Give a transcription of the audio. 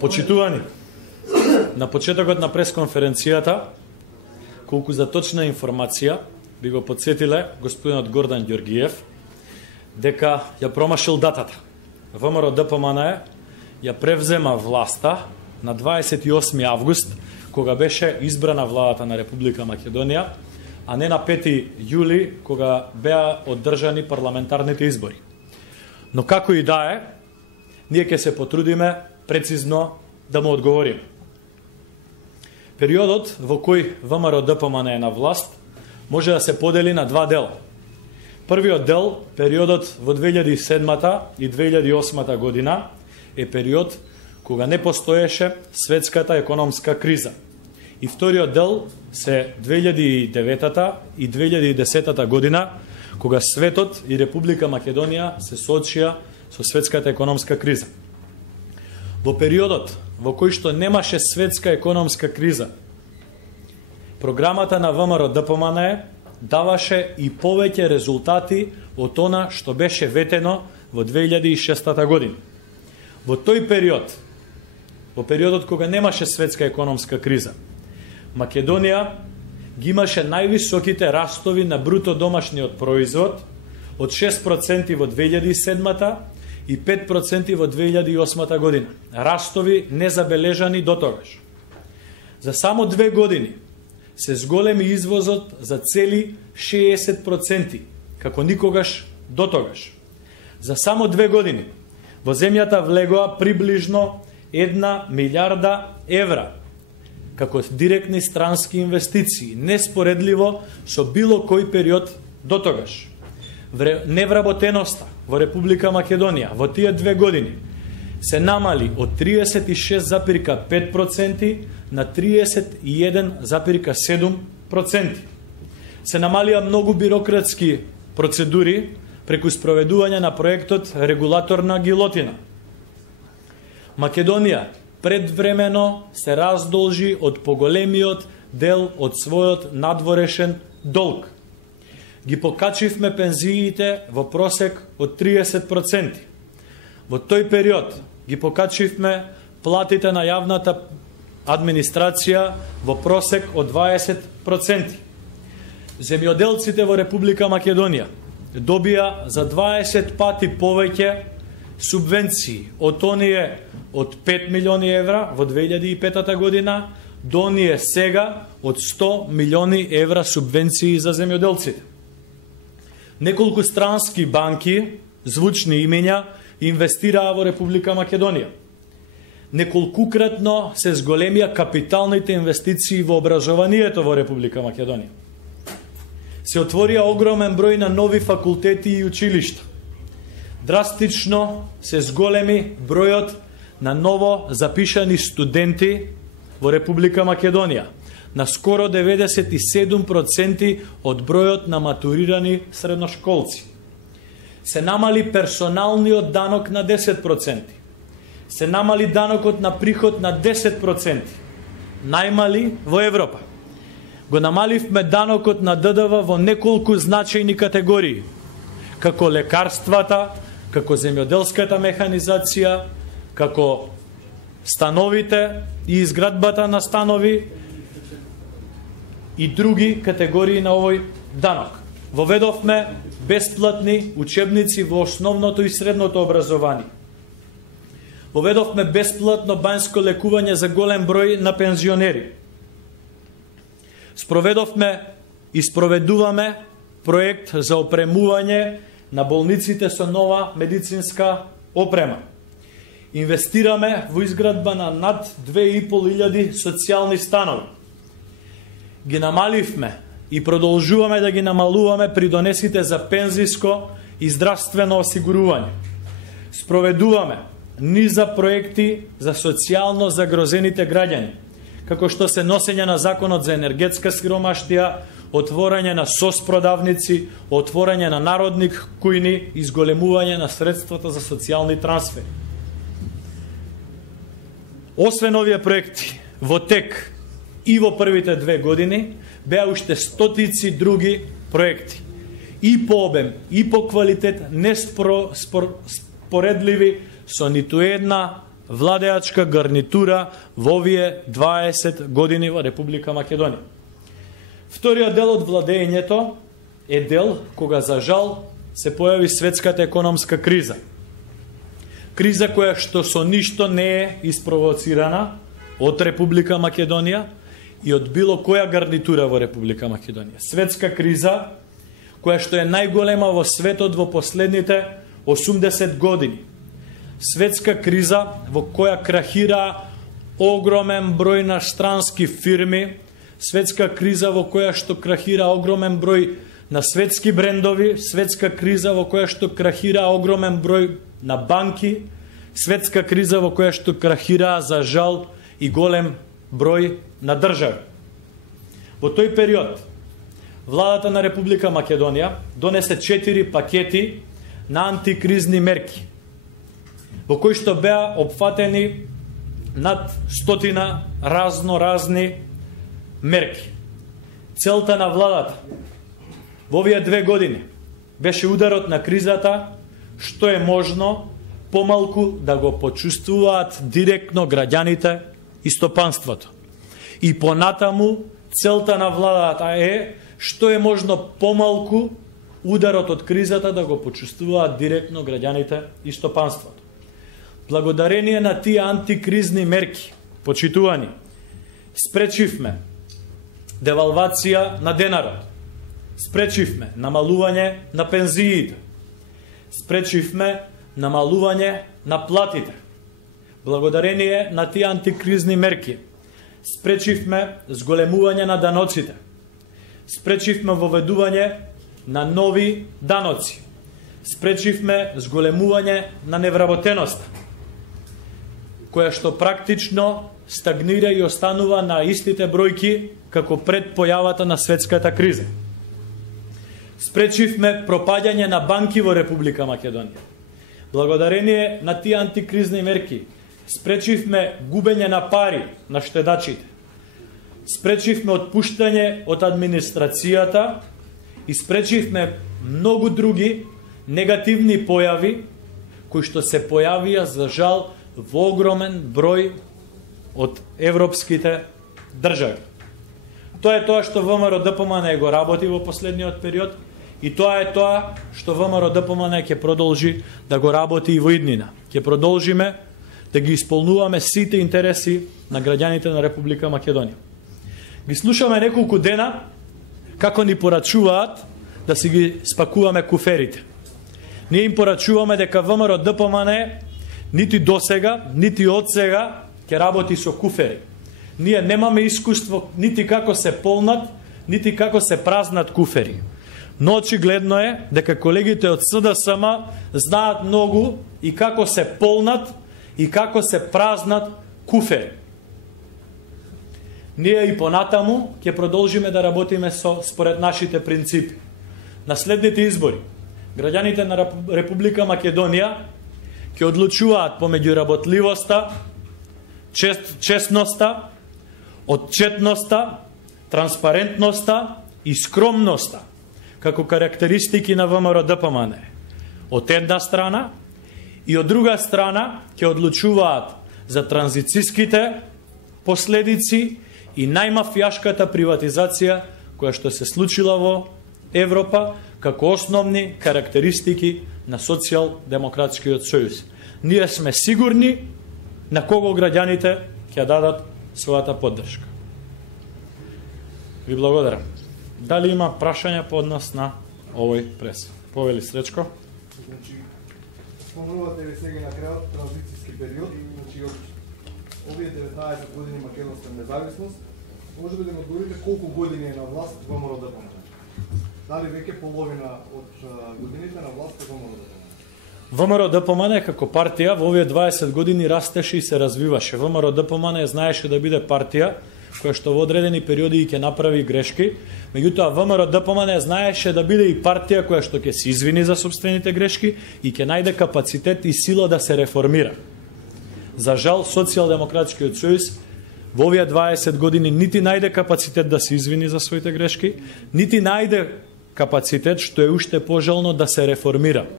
Почитувани, на почетокот на пресконференцијата, колку за точна информација, би го подсетиле господинот Гордан Ѓоргиев, дека ја промашил датата. ВМРО ДПМН ја превзема власта на 28 август, кога беше избрана владата на Република Македонија, а не на 5 јули, кога беа оддржани парламентарните избори. Но како и да е, ние ќе се потрудиме прецизно да му одговориме. Периодот во кој ВМРО ДПМН е на власт може да се подели на два дела. Првиот дел, периодот во 2007 и 2008 година, е период кога не постоеше светската економска криза. И вториот дел се 2009 и 2010 година, кога светот и Република Македонија се соочија со светската економска криза. Во периодот во кој што немаше светска економска криза, програмата на ВМРО ДПМН даваше и повеќе резултати од она што беше ветено во 2006 година. Во тој период, во периодот кога немаше светска економска криза, Македонија ги имаше највисоките растови на бруто домашниот производ од 6% во 2007 и 5% во 2008 година. Растови незабележани до тогаш. За само 2 години се зголеми извозот за цели 60%, како никогаш до тогаш. За само 2 години во земјата влегоа приближно 1 милиарда евра, како директни странски инвестиции, неспоредливо со било кој период до тогаш. Невработеноста во Република Македонија во тие 2 години се намали од 36,5% на 31,7%. Се намалија многу бирократски процедури преку спроведување на проектот регулаторна гилотина. Македонија предвремено се раздолжи од поголемиот дел од својот надворешен долг. Ги покачивме пензиите во просек од 30%. Во тој период ги покачивме платите на јавната администрација во просек од 20%. Земјоделците во Република Македонија добија за 20 пати повеќе субвенции од оние од 5 милиони евра во 2005 година до оние сега од 100 милиони евра субвенции за земјоделците. Неколку странски банки, звучни имења, инвестираа во Република Македонија. Неколкукратно се зголемија капиталните инвестиции во образованието во Република Македонија. Се отворија огромен број на нови факултети и училишта. Драстично се зголеми бројот на ново запишани студенти во Република Македонија, на скоро 97% од бројот на матурирани средношколци. Се намали персоналниот данок на 10%. Се намали данокот на приход на 10%. Најмали во Европа. Го намаливме данокот на ДДВ во неколку значајни категории, како лекарствата, како земјоделската механизација, како становите и изградбата на станови и други категории на овој данок. Воведовме бесплатни учебници во основното и средното образование. Воведовме бесплатно бањско лекување за голем број на пензионери. Спроведовме и спроведуваме проект за опремување на болниците со нова медицинска опрема. Инвестираме во изградба на над 2500 социјални станови. Ги намаливме и продолжуваме да ги намалуваме придонесите за пензиско и здравствено осигурување. Спроведуваме низа проекти за социјално загрозените граѓани, како што се носење на законот за енергетска сиромаштија, отворање на соспродавници, отворање на народни кујни, изголемување на средствата за социјални трансфери. Освен овие проекти, во тек и во првите 2 години, беа уште стотици други проекти. И по обем, и по квалитет, неспоредливи со ниту една владеачка гарнитура во овие 20 години во Република Македонија. Вториот дел од владењето е дел кога за жал се појави светската економска криза. Криза која што со ништо не е испровоцирана од Република Македонија и од било која гарнитура во Република Македонија. Светска криза која што е најголема во светот во последните 80 години. Светска криза во која крахира огромен број на странски фирми, светска криза во која што крахира огромен број на светски брендови, светска криза во која што крахира огромен број на банки, светска криза во која што крахира за жал и голем број на држави. Во тој период владата на Република Македонија донесе 4 пакети на антикризни мерки, во кои што беа опфатени над 100 разни мерки. Целта на владата во овие 2 години беше ударот на кризата што е можно помалку да го почувствуваат директно граѓаните и стопанството. И понатаму целта на владата е што е можно помалку ударот од кризата да го почувствуваат директно граѓаните и стопанството. Благодарение на тие антикризни мерки, почитувани, спречивме девалвација на денарот, спречивме намалување на пензиите, спречивме намалување на платите. Благодарение на тие антикризни мерки, спречивме зголемување на даноците, спречивме воведување на нови даноци, спречивме зголемување на невработеноста, која што практично стагнира и останува на истите бројки како пред појавата на светската криза. Спречивме пропаѓање на банки во Република Македонија. Благодарение на тие антикризни мерки, спречивме губење на пари на штедачите. Спречивме отпуштање од администрацијата и спречивме многу други негативни појави кои што се појавија за жал во огромен број од европските држави. Тоа е тоа што ВМРО-ДПМН го работи во последниот период и тоа е тоа што ВМРО-ДПМН ќе продолжи да го работи и во иднина. Ќе продолжиме да ги исполнуваме сите интереси на граѓаните на Република Македонија. Ги слушаме неколку дена како ни порачуваат да си ги спакуваме куферите. Ние им порачуваме дека ВМРО-ДПМН нити досега, нити од сега ќе работи со куфери. Ние немаме искуство нити како се полнат, нити како се празнат куфери. Но очигледно е дека колегите од СДСМ знаат многу и како се полнат и како се празнат куфери. Ние и понатаму ќе продолжиме да работиме според нашите принципи. На следните избори, граѓаните на Република Македонија ќе одлучуваат помеѓу работливоста, честноста, отчетноста, транспарентноста и скромноста како карактеристики на ВМРО-ДПМН. Од една страна и од друга страна ќе одлучуваат за транзициските последици и најмафијашката приватизација која што се случила во Европа како основни карактеристики на Социјалдемократскиот сојуз. Ние сме сигурни на кого граѓаните ќе дадат својата поддршка. Ви благодарам. Дали има прашања по однос на овој прес? Повели Сречко. Значи, спомнувате ви сега на крајот транзицијски период, значи од овие 19 години македонска независност, може би да ми одговорите колку години е на власт ВМРО-ДПМН? Дали веќе половина од годините на власт е ВМРО-ДПМН? ВМРО-ДПМН како партија во овие 20 години растеше и се развиваше. ВМРО-ДПМН знаеше да биде партија која што во одредени периоди ќе направи грешки, меѓутоа ВМРО-ДПМН знаеше да биде и партија која што ќе се извини за сопствените грешки и ќе најде капацитет и сила да се реформира. За жал, Социјалдемократскиот сојуз во овие 20 години нити најде капацитет да се извини за своите грешки, нити најде капацитет, што е уште пожелно, да се реформира.